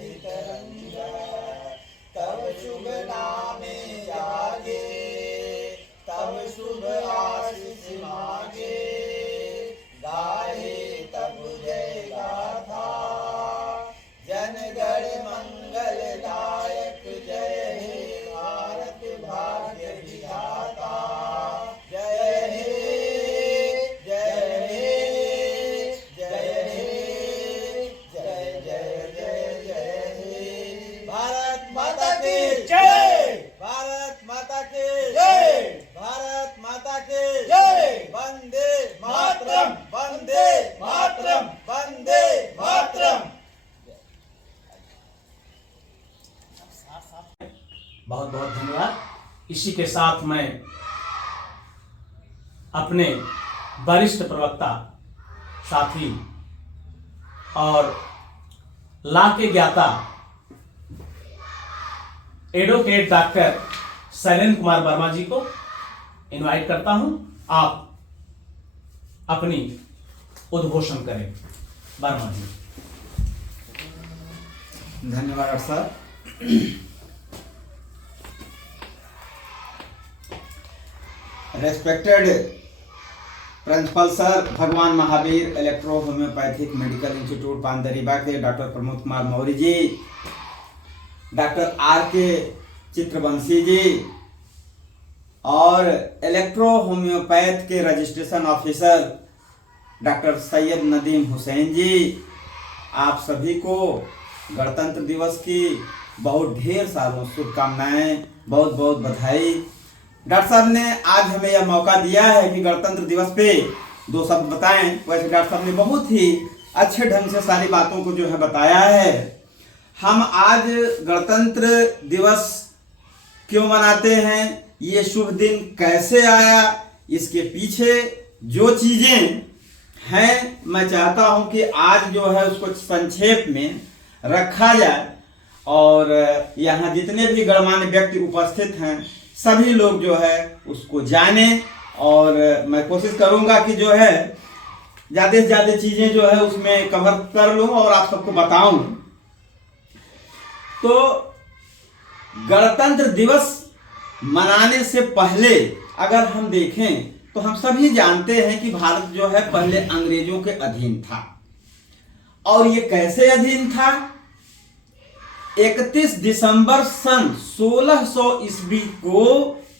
रजित रंजन, तब शुभ नामे जागे, तब शुभ आशीष मांगे, गाहे तब जय गाथा, जन गण मंगल दायक जय हे भारत भाग्य विधाता, जय हे जय हे जय हे जय जय जय जय हे। भारत माता की जय, भारत माता की जय, भारत माता की जय, वंदे मातरम, वंदे मातरम, वंदे मातरम। बहुत बहुत धन्यवाद। इसी के साथ मैं अपने वरिष्ठ प्रवक्ता साथी और ला के ज्ञाता एडवोकेट डॉक्टर शैलेंद्र कुमार वर्मा जी को इनवाइट करता हूं। आप अपनी उद्घोषण करें। वर्मा जी। धन्यवाद sir. Respected principal sir, Bhagwan Mahavir electro homeopathic medical institute Pandariba के doctor Pramod Kumar Maurya ji, doctor R K Chitravanshi ji और इलेक्ट्रो होम्योपैथ के registration officer doctor Syed Nadeem Hussain ji, आप सभी को गणतंत्र दिवस की बहुत ढेर सारों शुभकामनाएं, बहुत बहुत बधाई। डॉक्टर साहब ने आज हमें यह मौका दिया है कि गणतंत्र दिवस पे दो शब्द बताएं। वैसे डॉक्टर साहब ने बहुत ही अच्छे ढंग से सारी बातों को जो है बताया है। हम आज गणतंत्र दिवस क्यों मनाते हैं, ये शुभ दिन कैसे आया, इसके पीछे जो चीजें हैं मैं चाहता हूं कि आज जो है उसको संक्षेप में रखा जाए और यहाँ जितने भी गणमान्य व्यक्ति उपस्थित हैं सभी लोग जो है उसको जाने। और मैं कोशिश करूंगा कि जो है ज़्यादा से ज़्यादा चीज़ें जो है उसमें कवर कर लूँ और आप सबको बताऊं। तो गणतंत्र दिवस मनाने से पहले अगर हम देखें तो हम सभी जानते हैं कि भारत जो है पहले अंग्रेजों के अधीन था। और ये कैसे अधीन था? 31 दिसंबर सन 1600 ईस्वी को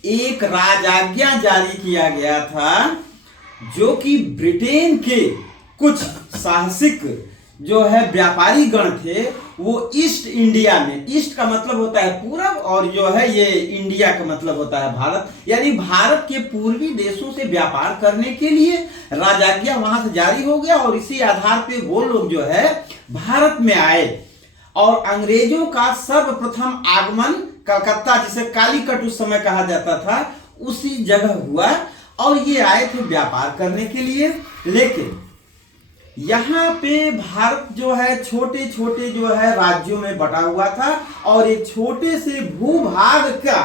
एक राजाज्ञा जारी किया गया था, जो कि ब्रिटेन के कुछ साहसिक जो है व्यापारी गण थे, वो ईस्ट इंडिया में, ईस्ट का मतलब होता है पूरब और जो है ये इंडिया का मतलब होता है भारत, यानी भारत के पूर्वी देशों से व्यापार करने के लिए राजाज्ञा वहां से जारी हो गया। और इसी आधार पे वो लोग जो है भारत में आए और अंग्रेजों का सर्वप्रथम आगमन कलकत्ता, जिसे कालीकट उस समय कहा जाता था, उसी जगह हुआ और ये आए थे व्यापार करने के लिए। लेकिन यहाँ पे भारत जो है छोटे छोटे जो है राज्यों में बटा हुआ था और एक छोटे से भूभाग का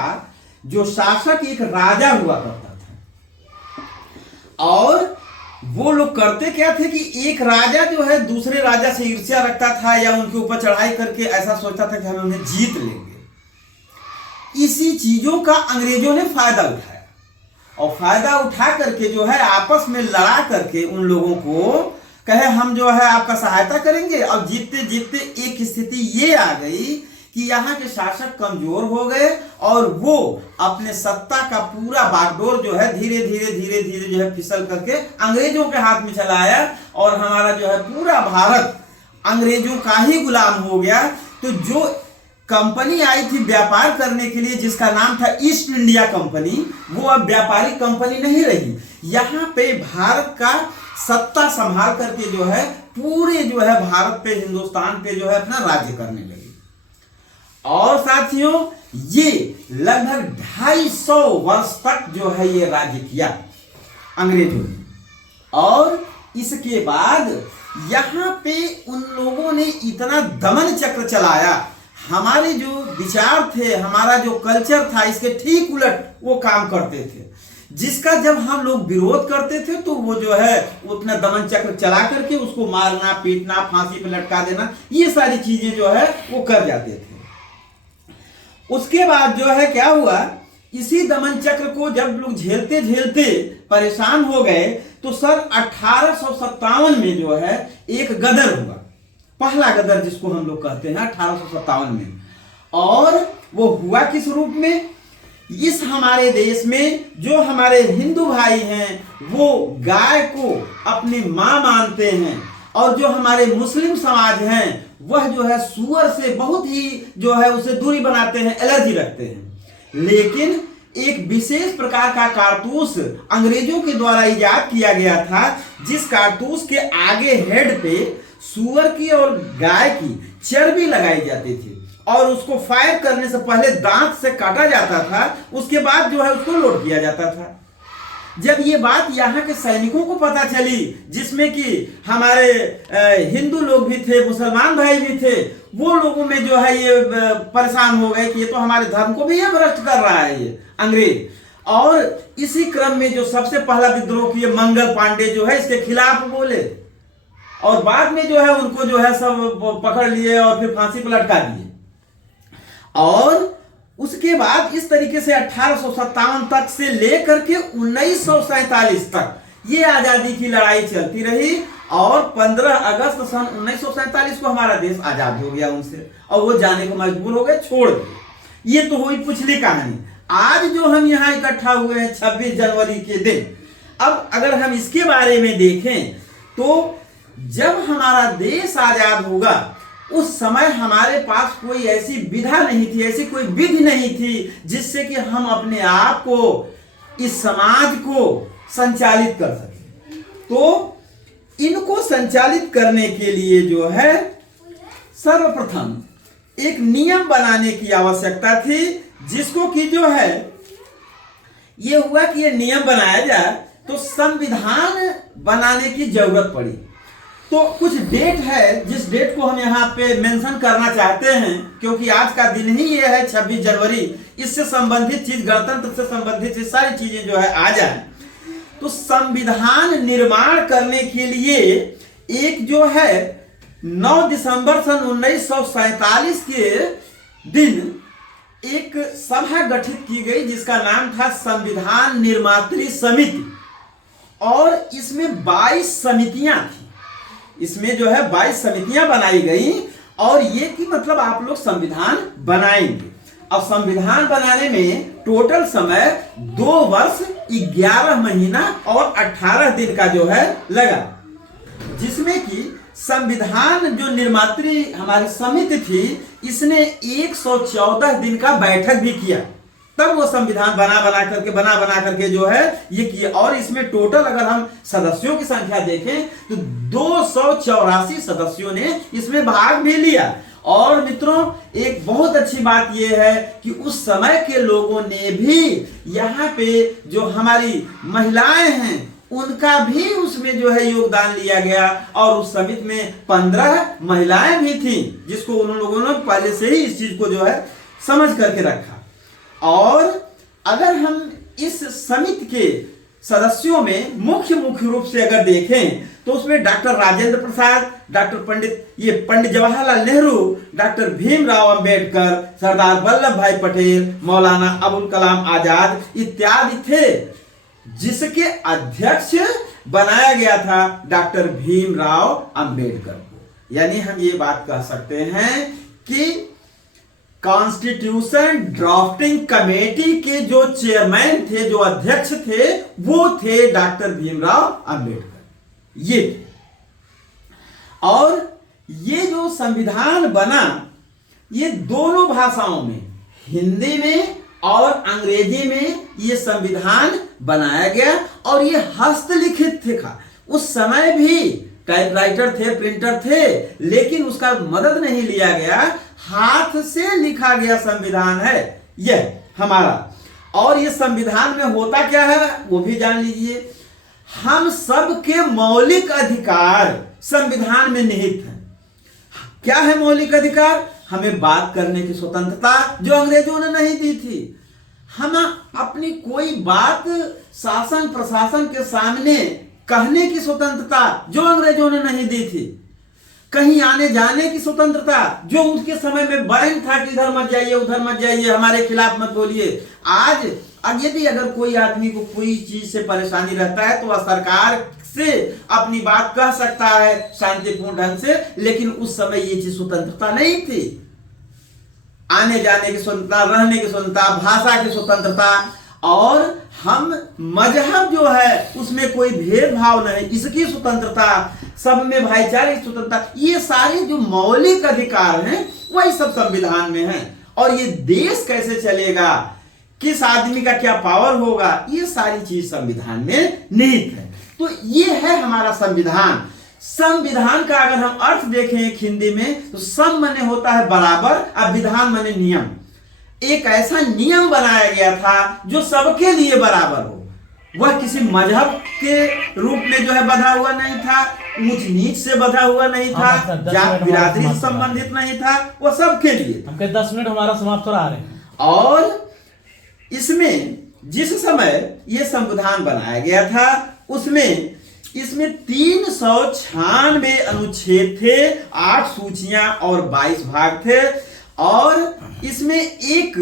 जो शासक एक राजा हुआ करता था। और वो लोग करते क्या थे कि एक राजा जो है दूसरे राजा से ईर्ष्या रखता था या उनके ऊपर चढ़ाई करके ऐसा सोचता था कि हम उन्हें जीत लेंगे। इसी चीजों का अंग्रेजों ने फायदा उठाया और फायदा उठा करके जो है आपस में लड़ा करके उन लोगों को कहे हम जो है आपका सहायता करेंगे। और जीतते जीतते एक स्थिति ये आ गई कि यहाँ के शासक कमजोर हो गए और वो अपने सत्ता का पूरा बागडोर जो है धीरे धीरे धीरे धीरे जो है फिसल करके अंग्रेजों के हाथ में चला आया और हमारा जो है पूरा भारत अंग्रेजों का ही गुलाम हो गया। तो जो कंपनी आई थी व्यापार करने के लिए जिसका नाम था ईस्ट इंडिया कंपनी, वो अब व्यापारिक कंपनी नहीं रही। यहाँ पे भारत का सत्ता संभाल करके जो है पूरे जो है भारत पे, हिंदुस्तान पे जो है अपना राज्य करने लगी। और साथियों ये लगभग 250 वर्ष तक जो है ये राज्य किया अंग्रेजों ने। और इसके बाद यहाँ पे उन लोगों ने इतना दमन चक्र चलाया, हमारे जो विचार थे, हमारा जो कल्चर था, इसके ठीक उलट वो काम करते थे। जिसका जब हम लोग विरोध करते थे तो वो जो है वो अपना दमन चक्र चला करके उसको मारना, पीटना, फांसी पे लटका देना, ये सारी चीजें जो है वो कर जाते थे। उसके बाद जो है क्या हुआ, इसी दमन चक्र को जब लोग झेलते झेलते परेशान हो गए तो सन 1857 में जो है एक गदर हुआ, पहला गदर जिसको हम लोग कहते हैं 1857 में। और वो हुआ किस रूप में, इस हमारे देश में जो हमारे हिंदू भाई हैं वो गाय को अपनी मां मानते हैं, और जो हमारे मुस्लिम समाज हैं वह जो है सूअर से बहुत ही जो है उसे दूरी बनाते हैं, एलर्जी रखते हैं। लेकिन एक विशेष प्रकार का कारतूस अंग्रेजों के द्वारा इजाद किया गया था, जिस कारतूस के आगे हेड पे सूअर की और गाय की चर्बी लगाई जाती थी, और उसको फायर करने से पहले दांत से काटा जाता था, उसके बाद जो है उसको लोड किया जाता था। जब ये बात यहाँ के सैनिकों को पता चली, जिसमें कि हमारे हिंदू लोग भी थे, मुसलमान भाई भी थे, वो लोगों में जो है ये परेशान हो गए कि ये तो हमारे धर्म को भी ये भ्रष्ट कर रहा है ये अंग्रेज। और इसी क्रम में जो सबसे पहला विद्रोह किए मंगल पांडे जो है इसके खिलाफ बोले, और बाद में जो है उनको जो है सब पकड़ लिए और फिर फांसी पर लटका दिए। और उसके बाद इस तरीके से 1857 तक से लेकर के 1947 तक ये आजादी की लड़ाई चलती रही, और 15 अगस्त सन 1947 को हमारा देश आजाद हो गया उनसे, और वो जाने को मजबूर हो गए, छोड़ दिए। ये तो हुई पिछली कहानी। आज जो हम यहाँ इकट्ठा हुए हैं 26 जनवरी के दिन, अब अगर हम इसके बारे में देखें तो जब हमारा देश आजाद होगा उस समय हमारे पास कोई ऐसी विधा नहीं थी, ऐसी कोई विधि नहीं थी जिससे कि हम अपने आप को, इस समाज को संचालित कर सकें। तो इनको संचालित करने के लिए जो है सर्वप्रथम एक नियम बनाने की आवश्यकता थी, जिसको कि जो है ये हुआ कि ये नियम बनाया जाए तो संविधान बनाने की जरूरत पड़ी। तो कुछ डेट है जिस डेट को हम यहाँ पे मेंशन करना चाहते हैं, क्योंकि आज का दिन ही ये है 26 जनवरी, इससे संबंधित चीज, गणतंत्र से संबंधित सारी चीजें जो है आ जाए। तो संविधान निर्माण करने के लिए एक जो है 9 दिसंबर सन 1947 के दिन एक सभा गठित की गई, जिसका नाम था संविधान निर्मात्री समिति, और इसमें 22 समितियां थी। इसमें जो है 22 समितियां बनाई गई, और ये कि मतलब आप लोग संविधान बनाएंगे। अब संविधान बनाने में टोटल समय 2 वर्ष 11 महीना और 18 दिन का जो है लगा, जिसमें कि संविधान जो निर्मात्री हमारी समिति थी इसने 114 दिन का बैठक भी किया, तब वो संविधान बना करके जो है ये किया। और इसमें टोटल अगर हम सदस्यों की संख्या देखें तो 284 सदस्यों ने इसमें भाग भी लिया। और मित्रों, एक बहुत अच्छी बात यह है कि उस समय के लोगों ने भी यहाँ पे जो हमारी महिलाएं हैं उनका भी उसमें जो है योगदान लिया गया, और उस समिति में 15 महिलाएं भी थी, जिसको उन लोगों ने पहले से ही इस चीज को जो है समझ करके रखा। और अगर हम इस समिति के सदस्यों में मुख्य रूप से अगर देखें तो उसमें डॉक्टर राजेंद्र प्रसाद, पंडित जवाहरलाल नेहरू, डॉक्टर भीमराव अंबेडकर, सरदार वल्लभ भाई पटेल, मौलाना अबुल कलाम आजाद इत्यादि थे, जिसके अध्यक्ष बनाया गया था डॉक्टर भीमराव अंबेडकर को। यानी हम ये बात कह सकते हैं कि कॉन्स्टिट्यूशन ड्राफ्टिंग कमेटी के जो चेयरमैन थे, जो अध्यक्ष थे, वो थे डॉक्टर भीमराव अंबेडकर। ये और ये जो संविधान बना ये दोनों भाषाओं में, हिंदी में और अंग्रेजी में ये संविधान बनाया गया, और ये हस्तलिखित था। उस समय भी टाइपराइटर थे, प्रिंटर थे, लेकिन उसका मदद नहीं लिया गया, हाथ से लिखा गया संविधान है यह हमारा। और ये संविधान में होता क्या है वो भी जान लीजिए। हम सब के मौलिक अधिकार संविधान में निहित हैं। क्या है मौलिक अधिकार? हमें बात करने की स्वतंत्रता, जो अंग्रेजों ने नहीं दी थी। हम अपनी कोई बात शासन प्रशासन के सामने कहने की स्वतंत्रता जो अंग्रेजों ने नहीं दी थी, कहीं आने जाने की स्वतंत्रता जो उसके समय में बैन था कि इधर मत जाइए उधर मत जाइए, हमारे खिलाफ मत बोलिए। आज यदि अगर कोई आदमी को कोई चीज से परेशानी रहता है तो वह सरकार से अपनी बात कह सकता है शांतिपूर्ण ढंग से, लेकिन उस समय ये चीज स्वतंत्रता नहीं थी। आने जाने की स्वतंत्रता, रहने की स्वतंत्रता, भाषा की स्वतंत्रता, और हम मजहब जो है उसमें कोई भेदभाव नहीं, इसकी स्वतंत्रता, सब में भाईचारे की स्वतंत्रता, ये सारे जो मौलिक अधिकार हैं वही सब संविधान में हैं। और ये देश कैसे चलेगा, किस आदमी का क्या पावर होगा, ये सारी चीज संविधान में निहित है। तो ये है हमारा संविधान। संविधान का अगर हम अर्थ देखें हिंदी में तो सम माने होता है बराबर, और विधान माने नियम। एक ऐसा नियम बनाया गया था जो सबके लिए बराबर हो, वह किसी मजहब के रूप में जो है बंधा हुआ नहीं था, ऊंच नीच से बंधा हुआ नहीं था, जात बिरादरी से संबंधित नहीं था, वह सबके लिए। हमके 10 मिनट हमारा समाप्त हो रहा है। और इसमें जिस समय यह संविधान बनाया गया था उसमें इसमें 396 अनुच्छेद थे, 8 सूचियां और 22 भाग थे। और इसमें एक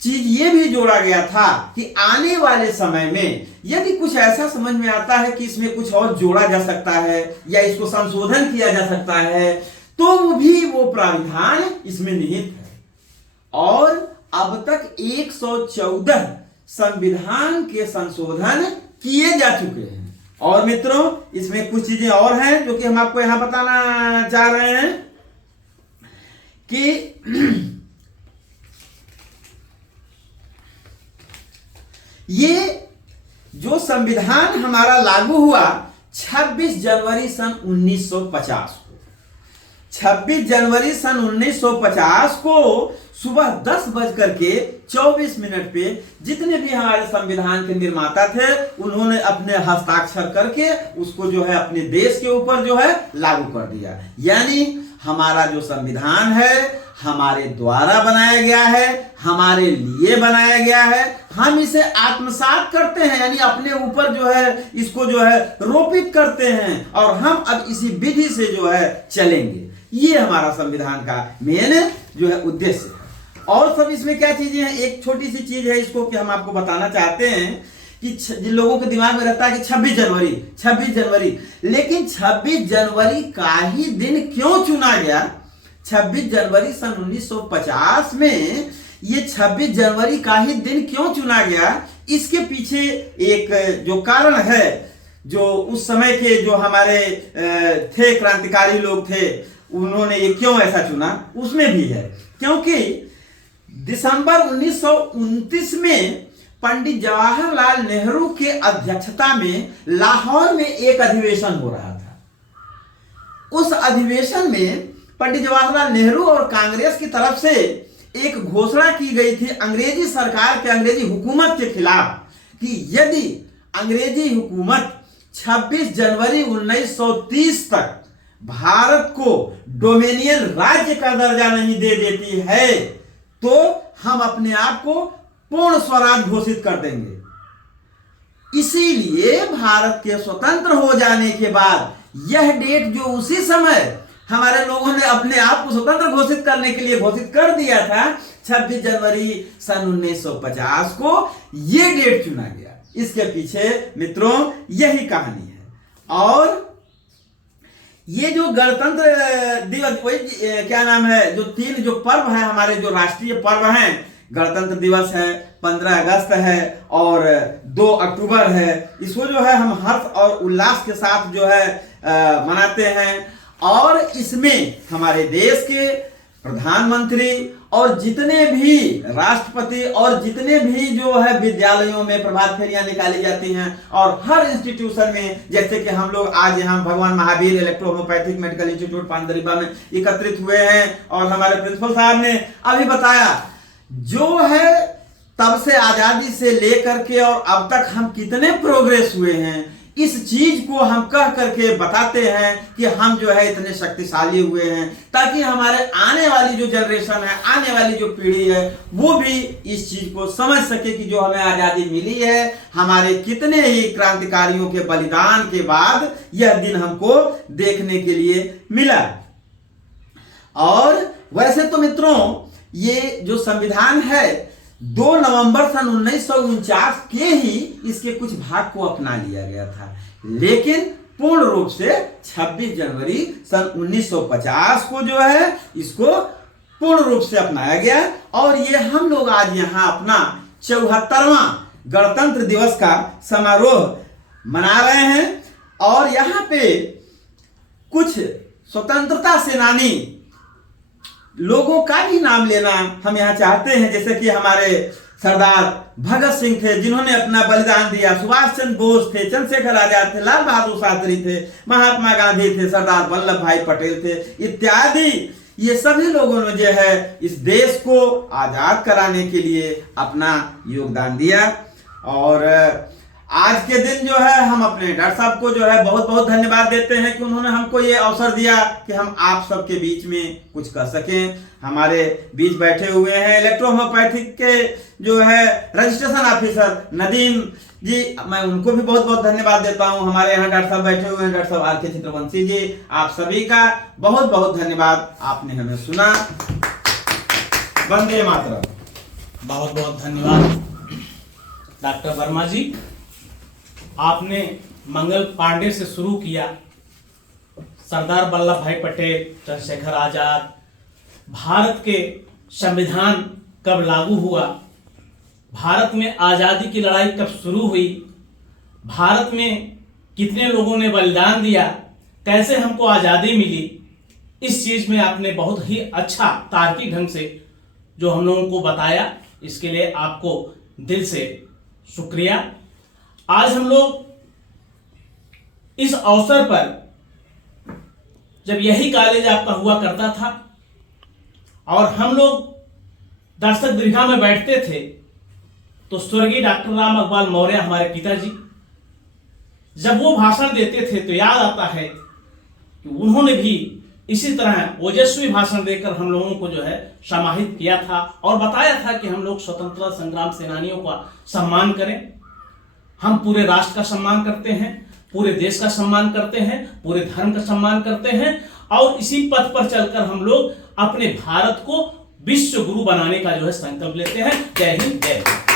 चीज ये भी जोड़ा गया था कि आने वाले समय में यदि कुछ ऐसा समझ में आता है कि इसमें कुछ और जोड़ा जा सकता है या इसको संशोधन किया जा सकता है तो वो प्रावधान इसमें निहित है। और अब तक 114 संविधान के संशोधन किए जा चुके हैं। और मित्रों इसमें कुछ चीजें और हैं जो कि हम आपको यहां बताना चाह रहे हैं कि ये जो संविधान हमारा लागू हुआ 26 जनवरी सन 1950 को, 26 जनवरी सन 1950 को सुबह 10:24 पे जितने भी हमारे संविधान के निर्माता थे उन्होंने अपने हस्ताक्षर करके उसको जो है अपने देश के ऊपर जो है लागू कर दिया। यानी हमारा जो संविधान है हमारे द्वारा बनाया गया है, हमारे लिए बनाया गया है, हम इसे आत्मसात करते हैं, यानी अपने ऊपर जो है इसको जो है रोपित करते हैं और हम अब इसी विधि से जो है चलेंगे। ये हमारा संविधान का मेन जो है उद्देश्य है। और सब इसमें क्या चीजें हैं, एक छोटी सी चीज है इसको कि हम आपको बताना चाहते हैं कि जिन लोगों के दिमाग में रहता है कि 26 जनवरी, लेकिन 26 जनवरी का ही दिन क्यों चुना गया? 26 जनवरी सन 1950 में ये 26 जनवरी का ही दिन क्यों चुना गया, इसके पीछे एक जो कारण है, जो उस समय के जो हमारे थे क्रांतिकारी लोग थे उन्होंने ये क्यों ऐसा चुना, उसमें भी है। क्योंकि दिसंबर 1929 में पंडित जवाहरलाल नेहरू के अध्यक्षता में लाहौर में एक अधिवेशन हो रहा था। उस अधिवेशन में पंडित जवाहरलाल नेहरू और कांग्रेस की तरफ से एक घोषणा की गई थी अंग्रेजी सरकार के, अंग्रेजी हुकूमत के खिलाफ कि यदि अंग्रेजी हुकूमत 26 जनवरी 1930 तक भारत को डोमिनियन राज्य का दर्जा नहीं दे देती है तो हम अपने आप को पूर्ण स्वराज घोषित कर देंगे। इसीलिए भारत के स्वतंत्र हो जाने के बाद यह डेट जो उसी समय हमारे लोगों ने अपने आप को स्वतंत्र घोषित करने के लिए घोषित कर दिया था, 26 जनवरी सन 1950 को यह डेट चुना गया। इसके पीछे मित्रों यही कहानी है। और ये जो गणतंत्र दिवस, वही क्या नाम है, जो 3 जो पर्व है हमारे जो राष्ट्रीय पर्व हैं, गणतंत्र दिवस है, 15 अगस्त है और 2 अक्टूबर है, इसको जो है हम हर्ष और उल्लास के साथ जो है मनाते हैं। और इसमें हमारे देश के प्रधानमंत्री और जितने भी राष्ट्रपति और जितने भी जो है विद्यालयों में प्रभात फेरियां निकाली जाती हैं और हर इंस्टीट्यूशन में, जैसे कि हम लोग आज यहाँ Bhagwan Mahavir electro homeopathic medical institute Pandariba में एकत्रित हुए हैं। और हमारे प्रिंसिपल साहब ने अभी बताया जो है तब से आजादी से लेकर के और अब तक हम कितने प्रोग्रेस हुए हैं, इस चीज को हम कह करके बताते हैं कि हम जो है इतने शक्तिशाली हुए हैं, ताकि हमारे आने वाली जो जनरेशन है, आने वाली जो पीढ़ी है, वो भी इस चीज को समझ सके कि जो हमें आजादी मिली है, हमारे कितने ही क्रांतिकारियों के बलिदान के बाद यह दिन हमको देखने के लिए मिला। और वैसे तो मित्रों, ये जो संविधान है 2 नवंबर सन 1949 के ही इसके कुछ भाग को अपना लिया गया था, लेकिन पूर्ण रूप से 26 जनवरी सन 1950 को जो है इसको पूर्ण रूप से अपनाया गया। और ये हम लोग आज यहाँ अपना 74वां गणतंत्र दिवस का समारोह मना रहे हैं। और यहाँ पे कुछ स्वतंत्रता सेनानी लोगों का भी नाम लेना हम यहाँ चाहते हैं, जैसे कि हमारे सरदार भगत सिंह थे, जिन्होंने अपना बलिदान दिया, सुभाष चंद्र बोस थे, चंद्रशेखर आजाद थे, लाल बहादुर शास्त्री थे, महात्मा गांधी थे, सरदार वल्लभ भाई पटेल थे, इत्यादि। ये सभी लोगों ने जो है इस देश को आजाद कराने के लिए अपना योगदान दिया। और आज के दिन जो है हम अपने डॉक्टर साहब को जो है बहुत बहुत धन्यवाद देते हैं कि उन्होंने हमको ये अवसर दिया कि हम आप सबके बीच में कुछ कर सकें। हमारे बीच बैठे हुए हैं इलेक्ट्रोहोम्योपैथिक के जो है रजिस्ट्रेशन ऑफिसर नदीम जी, मैं उनको भी बहुत बहुत धन्यवाद देता हूं। हमारे यहाँ डॉक्टर साहब बैठे हुए हैं, डॉक्टर साहब आर के चित्रवंशी जी, आप सभी का बहुत बहुत धन्यवाद, आपने हमें सुना। वंदे मातरम। बहुत बहुत धन्यवाद डॉक्टर वर्मा जी। आपने मंगल पांडे से शुरू किया, सरदार वल्लभ भाई पटेल, चंद्रशेखर आजाद, भारत के संविधान कब लागू हुआ, भारत में आज़ादी की लड़ाई कब शुरू हुई, भारत में कितने लोगों ने बलिदान दिया, कैसे हमको आज़ादी मिली, इस चीज़ में आपने बहुत ही अच्छा तार्किक ढंग से जो हम लोगों को बताया, इसके लिए आपको दिल से शुक्रिया। आज हम लोग इस अवसर पर, जब यही कॉलेज आपका हुआ करता था और हम लोग दर्शक दीर्घा में बैठते थे, तो स्वर्गीय डॉक्टर राम अग्रवाल मौर्य हमारे पिताजी जब वो भाषण देते थे तो याद आता है कि उन्होंने भी इसी तरह ओजस्वी भाषण देकर हम लोगों को जो है समाहित किया था और बताया था कि हम लोग स्वतंत्रता संग्राम सेनानियों का सम्मान करें। हम पूरे राष्ट्र का सम्मान करते हैं, पूरे देश का सम्मान करते हैं, पूरे धर्म का सम्मान करते हैं और इसी पथ पर चलकर हम लोग अपने भारत को विश्व गुरु बनाने का जो है संकल्प लेते हैं। जय हिंद, जय भारत।